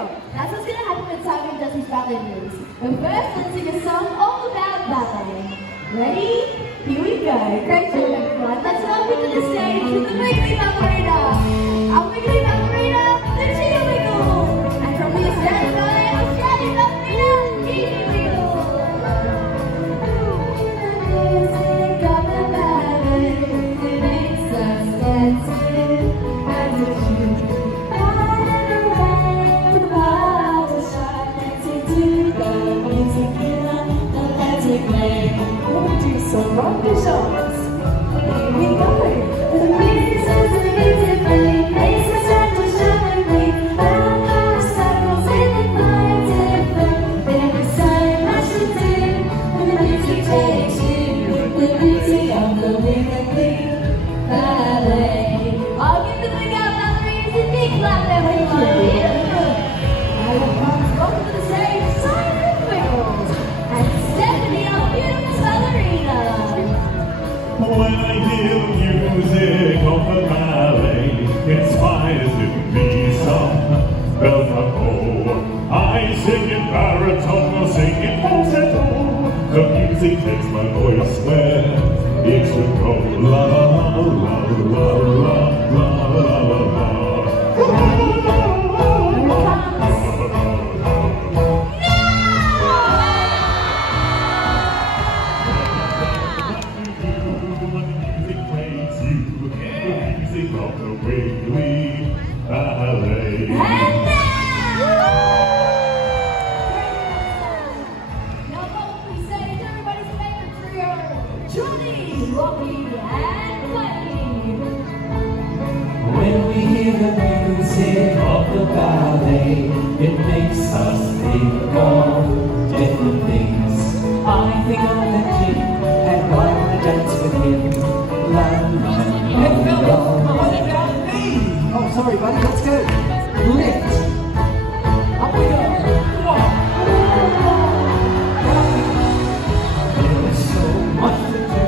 That's what's gonna happen when Simon does his ballet moves. But first, let's sing a song all about ballet. Ready? Here we go. Great job, everyone. Let's welcome to the stage with the Wiggly Ballerina. Our Wiggly Ballerina, Lucia Wiggle. And from the Australian Ballet, Australian Ballerina, Evie Wiggle. Music of the ballet, it makes us dance as a shoe. Ride away with the bottle shot, dancing to the music in the magic lane. We'll do some rocket shots. Here we go. The music sounds amazingly, makes us start to shine and bleed. Our circles in the night different. Every time I should do, the music takes you. The beauty of the Wiggly Ballet. I'll give the big out ballerinas a big clap, everybody. Welcome to the stage, Simon Wiggle and Stephanie, our beautiful ballerina. When I hear the music of the ballet, it inspires in me some Belcampo. I sing in baritone or sing in falsetto. The music takes my voice where it should go. La la la la la la la la la la. Of the Wiggly Ballet. And now welcome to the stage, everybody's favorite trio, Johnny, Robbie, and Clancy. When we hear the music of the ballet, it makes us think of different things. I think of the king and I want to dance with him. La la la la. Oh, sorry, buddy, let's go. Lift. Up we go. There is so much to do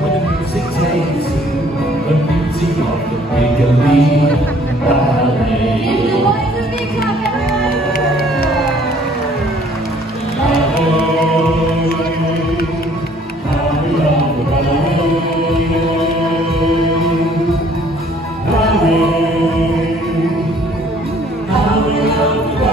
when the music takes you. The beauty of the Wiggly Ballet. Give the boys a big clap, How we love the ballet.